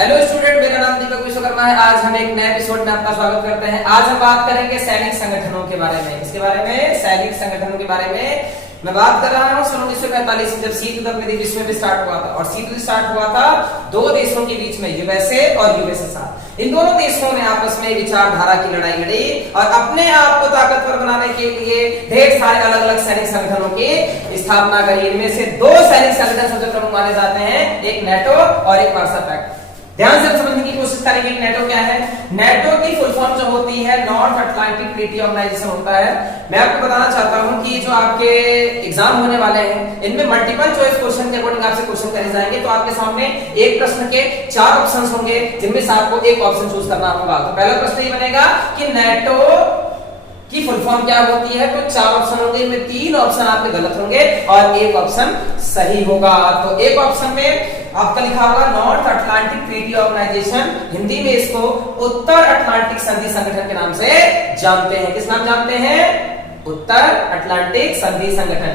Hello student, मेरा नाम दीपक विश्वकर्मा है। आज हम एक नए एपिसोड में आपका स्वागत करते हैं। आज हम बात करेंगे सैनिक संगठनों के बारे में। इसके बारे में सैनिक संगठनों के बारे में मैं बात कर रहा हूँ। सन 1945 में जब शीत युद्ध अपने विश्व में स्टार्ट हुआ था, और शीत युद्ध स्टार्ट हुआ था दो देशों के बीच में, यूएसए और यूएसएसआर। इन दोनों देशों ने आपस में विचारधारा की लड़ाई लड़ी और अपने आप को ताकतवर बनाने के लिए ढेर सारे अलग अलग सैनिक संगठनों की स्थापना करी। इनमें से दो सैनिक संगठन सबसे प्रमुख माने जाते हैं, एक नेटो और एक वार्सा पैक्ट। ध्यान से समझने की कोशिश करेंगे कि नेटो क्या है। नेटो की फुल फॉर्म जो होती है नॉर्थ अटलांटिक ट्रीटी ऑर्गेनाइजेशन होता है। मैं आपको बताना चाहता हूं कि जो आपके एग्जाम होने वाले हैं इनमें मल्टीपल चॉइस क्वेश्चन के अकॉर्डिंग आपसे क्वेश्चन करे जाएंगे। तो आपके सामने एक प्रश्न के 4 ऑप्शंस होंगे, जिनमें से आपको एक ऑप्शन चूज करना होगा। तो पहला प्रश्न ये बनेगा कि नेटो की फुल फॉर्म क्या होती है। तो 4 ऑप्शन होंगे, इनमें 3 ऑप्शन आपके गलत होंगे और एक ऑप्शन सही होगा। तो एक ऑप्शन में आपका लिखा होगा North Atlantic Treaty Organisation, Hindi में इसको उत्तर अटलांटिक संधि संगठन के नाम से जानते हैं। किस नाम जानते हैं? उत्तर अटलांटिक संधि संगठन।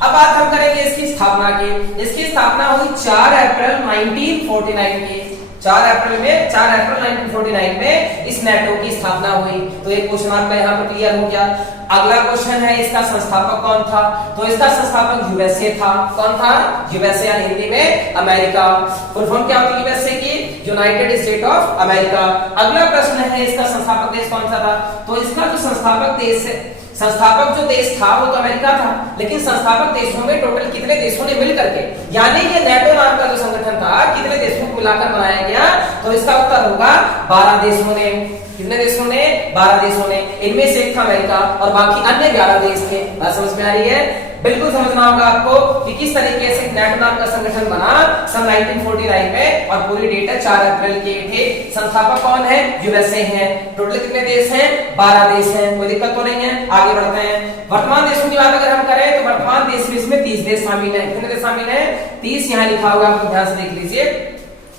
अब बात हम करेंगे इसकी स्थापना की। इसकी स्थापना हुई 4 अप्रैल 1949 की। 4 अप्रैल 1949 में इस नेटो की स्थापना हुई। तो एक क्वेश्चन आपका यहाँ पर क्लियर हो गया। अगला क्वेश्चन है, इसका संस्थापक कौन था? तो इसका संस्थापक यूएसए था। कौन था? यूएसए, यानी हिंदी में अमेरिका। फुल फॉर्म क्या होती है यूएसए की? United state of America. अगला प्रश्न है, इसका संस्थापक देश कौन सा था? तो इसका जो संस्थापक देश है, संस्थापक जो देश था वो तो अमेरिका था, लेकिन संस्थापक देशों में टोटल कितने देशों ने मिलकर के, यानी ये नेटो नाम का जो संगठन था, कितने देशों को मिलाकर बनाया गया? तो इसका उत्तर होगा 12 देशों ने। कितने देशों ने? 12 देशों ने। इनमें से एक था अमेरिका और बाकी अन्य 11 देश थे। बात समझ में आ रही है? बिल्कुल समझना होगा आपको कि किस तरीके से नेटो नाम का संगठन बना सन 1949 में, और पूरी डेट है 4 अप्रैल की थे। संस्थापक कौन है? यूएसए है। टोटल कितने देश हैं? 12 देश हैं। कोई दिक्कत तो नहीं है? आगे बढ़ते हैं। वर्तमान देशों की बात अगर हम करें तो वर्तमान देश में इसमें 30 देश शामिल है। कितने देश शामिल है? 30 यहाँ लिखा होगा, आपको ध्यान से देख लीजिए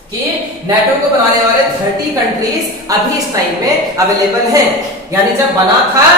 कि नेटो को बनाने वाले 30 कंट्रीज अभी इस टाइम में अवेलेबल हैं। यानी जब बना था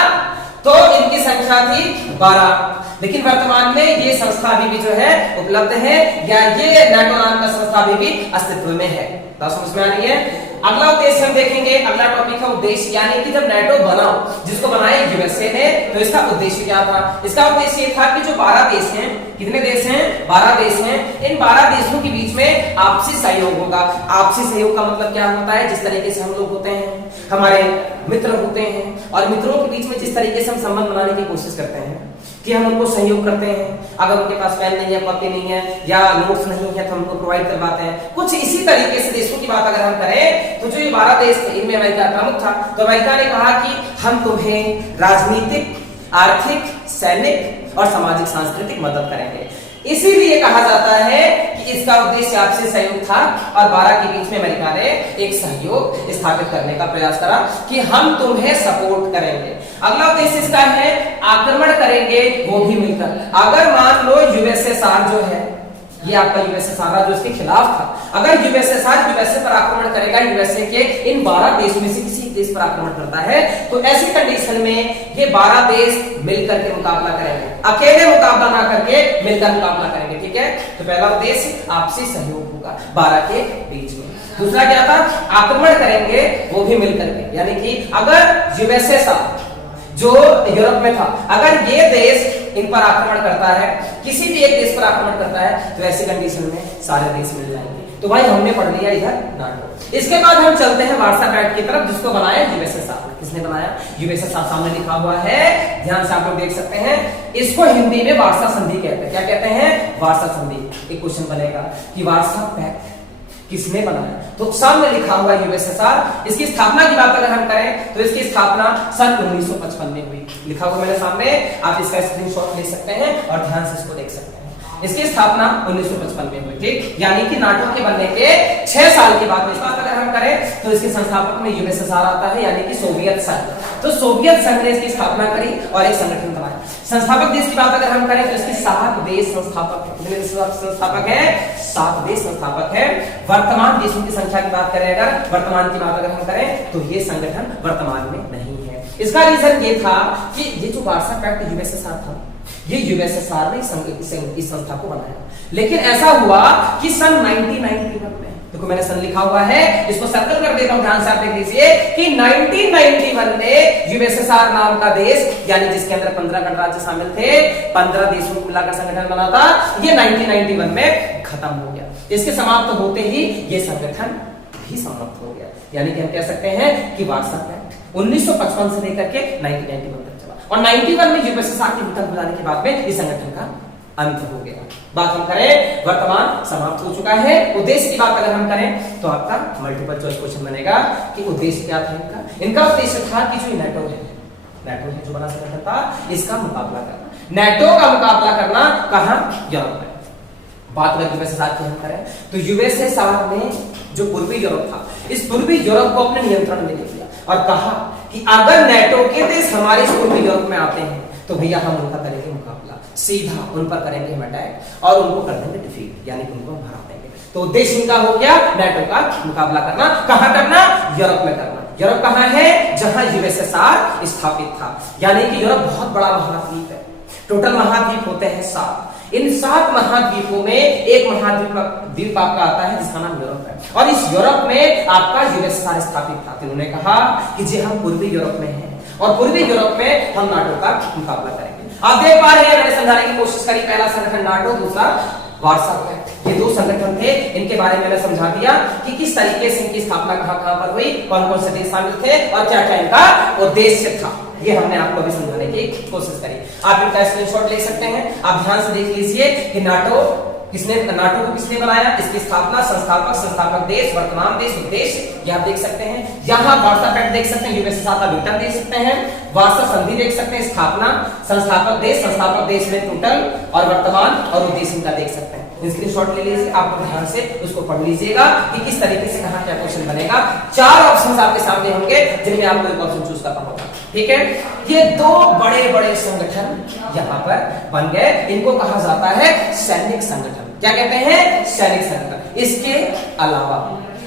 तो इनकी संख्या थी 12, लेकिन वर्तमान में ये संस्था अभी भी जो है उपलब्ध है, या ये नेटो नाम का संस्था अभी भी अस्तित्व में है। बात समझ में आ रही है? अगला उद्देश्य हम देखेंगे। अगला टॉपिक है उद्देश्य, यानी कि जब नेटो बना, जिसको बनाया यूएसए ने, तो इसका उद्देश्य क्या था? इसका उद्देश्य ये था कि जो 12 देश हैं, कितने देश हैं? 12 देश हैं। इन 12 देशों के बीच में आपसी सहयोग होगा। आपसी सहयोग का मतलब क्या होता है? जिस तरीके से हम लोग होते हैं, हमारे मित्र होते हैं, और मित्रों के बीच में जिस तरीके से हम संबंध बनाने की कोशिश करते हैं कि हम उनको सहयोग करते हैं। अगर उनके पास पेन नहीं है, कॉपी नहीं है, या नोट्स नहीं है, तो हम उनको प्रोवाइड करवाते हैं। कुछ इसी तरीके से देशों की बात अगर हम करें तो जो ये 12 देश थे, इनमें अमेरिका प्रमुख था। तो अमेरिका ने कहा कि हम तुम्हें राजनीतिक, आर्थिक, सैनिक और सामाजिक सांस्कृतिक मदद करेंगे। इसीलिए कहा जाता है कि इसका उद्देश्य आपसी सहयोग था, और 12 के बीच में अमेरिका ने एक सहयोग स्थापित करने का प्रयास करा कि हम तुम्हें सपोर्ट करेंगे। अगला उद्देश्य इसका है आक्रमण करेंगे वो भी मिलकर। अगर मान लो यूएसएसआर जो है, ये आपका यूएसएसआर जो इसके खिलाफ था, अगर यूएसएसआर यूएसए पर आक्रमण करेगा, यूएसए के इन 12 देश में से किसी देश पर आक्रमण करता है, तो ऐसी कंडीशन में ये 12 देश मिलकर के मुकाबला करेंगे। अकेले मुकाबला ना करके मिलकर मुकाबला करेंगे। ठीक है? तो पहला उद्देश्य आपसी सहयोग होगा 12 के बीच में। दूसरा क्या था? आक्रमण करेंगे वो भी मिलकर के, यानी कि अगर यूएसएसआर जो यूरोप में था, अगर ये देश इन पर आक्रमण करता है, किसी भी एक देश पर आक्रमण करता है, तो ऐसी कंडीशन में सारे देश मिल जाएंगे। तो भाई हमने पढ़ लिया इधर नाटो। इसके बाद हम चलते हैं वार्सा पैक्ट की तरफ, जिसको बनाया यूएसएसआर। किसने बनाया? यूएसएसआर। सामने लिखा हुआ है, ध्यान से आप लोग देख सकते हैं। इसको हिंदी में वार्सा संधि कहते हैं। क्या कहते हैं? वार्सा संधि। एक क्वेश्चन बनेगा कि वार्सा पैक्ट किसने बनाया? तो सामने लिखा हुआ यूएसएसआर। इसकी स्थापना की बात अगर हम करें तो इसकी स्थापना सन 1955 में हुई। लिखा हुआ मेरे सामने, आप इसका स्क्रीनशॉट ले सकते हैं और ध्यान से इसको देख सकते हैं। इसकी स्थापना 1955 में हुई। ठीक? यानी कि नाटो के बनने के 6 साल के बाद में। इस बात अगर हम करें तो इसके संस्थापक में यूएसएसआर आता है, यानी कि सोवियत संघ। तो सोवियत संघ ने इसकी स्थापना करी और एक संगठन बनाया। संस्थापक देश की बात अगर हम करें तो इसके 7 देश संस्थापक है। कितने संस्थापक है? 7 देश संस्थापक है। वर्तमान देशों की संख्या की बात करें, अगर वर्तमान की बात अगर हम करें तो ये संगठन वर्तमान में नहीं है। इसका रीजन ये था कि ये जो वार्सा पैक्ट यूएसएसआर था, ये यूएसएसआर ने इस संस्था को बनाया, लेकिन ऐसा हुआ कि सन 1991 में देखो मैंने सन लिखा हुआ है, इसको सर्कल कर देता हूं, ध्यान से आप देख लीजिए कि 1991 में यूएसएसआर नाम का देश, यानी जिसके अंदर 15 गणराज्य शामिल थे, 15 देशों को मिलाकर संगठन बना था, ये 1991 में खत्म हो गया। इसके समाप्त होते ही ये संगठन भी समाप्त हो गया, यानी कि हम कह सकते हैं कि वार्सा पैक्ट 1955 से लेकर के 1991 तक चला, और 91 में यूएसएसआर के विकल्प बनाने के बाद में इस संगठन का अंत हो गया। बात हम करें वर्तमान समाप्त हो चुका है। उद्देश्य की बात अगर हम करें तो आपका मल्टीपल चॉइस क्वेश्चन बनेगा कि उद्देश्य क्या था इनका उद्देश्य था कि जो नाटो है जो बना संगठन था, इसका मुकाबला करना, नाटो का मुकाबला करना कहां, यूरोप में। बात अगर यूएसएसआर की हम करें तो यूएसएसआर ने जो पूर्वी यूरोप था, इस पूर्वी यूरोप को अपने नियंत्रण में ले लिया और कहा कि अगर नाटो के देश हमारे पूर्वी यूरोप में आते हैं तो भैया हम उनका करेंगे मुकाबला, सीधा उन पर करेंगे हम अटैक और उनको कर देंगे डिफीट, यानी उनको हम हरा देंगे। तो उद्देश्य इनका हो गया नाटो का मुकाबला करना। कहां करना, यूरोप में करना। यूरोप कहां है, जहां यूएसएसआर स्थापित था, यानी कि यूरोप बहुत बड़ा महाद्वीप है। टोटल महाद्वीप होते हैं 7। इन 7 महाद्वीपों में एक महाद्वीप आपका आता है जिसका नाम यूरोप है, और इस यूरोप में आपका यूएसएसआर स्थापित था। तो उन्होंने कहा कि जी हम पूर्वी यूरोप में हैं और पूर्वी यूरोप में हम नाटो का मुकाबला करेंगे। आप देख पा रहे हैं, मैंने समझाने की कोशिश करी, पहला संगठन नाटो, दूसरा वार्सा पैक्ट। ये 2 संगठन थे, इनके बारे में मैंने समझा दिया कि किस तरीके से इनकी स्थापना कहां पर हुई, कौन कौन से देश शामिल थे और क्या क्या इनका उद्देश्य था। ये हमने आपको भी समझाने की कोशिश करी। आप इनका स्क्रीनशॉट ले सकते हैं। आप ध्यान से देख लीजिए कि नाटो को किसने बनाया, इसकी स्थापना, संस्थापक देश, वर्तमान देश, उद्देश्य, ये आप देख सकते हैं। यहाँ वार्सा पैक्ट देख सकते हैं, यूएसएसआर का वेतन देख सकते हैं, वार्सा संधि देख सकते हैं, स्थापना, संस्थापक देश में टोटल और वर्तमान और उद्देश्य इनका देख सकते हैं। स्क्रीनशॉट ले लीजिए, आप ध्यान से उसको पढ़ लीजिएगा कि किस तरीके से कहां क्या क्वेश्चन बनेगा। 4 ऑप्शंस आपके सामने होंगे जिनमें आपको एक ऑप्शन चूज करना होगा, ठीक है। ये 2 बड़े संगठन यहाँ पर बन गए, इनको कहा जाता है सैनिक संगठन। क्या कहते हैं, सैनिक संगठन। इसके अलावा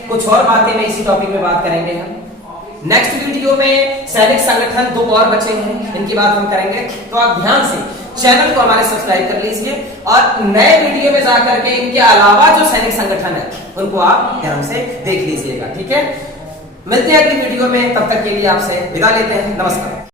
कुछ और बातें में इसी टॉपिक में बात करेंगे हम नेक्स्ट वीडियो में। सैनिक संगठन 2 और बचे हैं, इनकी बात हम करेंगे। तो आप ध्यान से चैनल को हमारे सब्सक्राइब कर लीजिए और नए वीडियो में जाकर के इनके अलावा जो सैनिक संगठन है उनको आप ध्यान से देख लीजिएगा, ठीक है। मिलते हैं अगली वीडियो में, तब तक के लिए आपसे विदा लेते हैं। नमस्कार।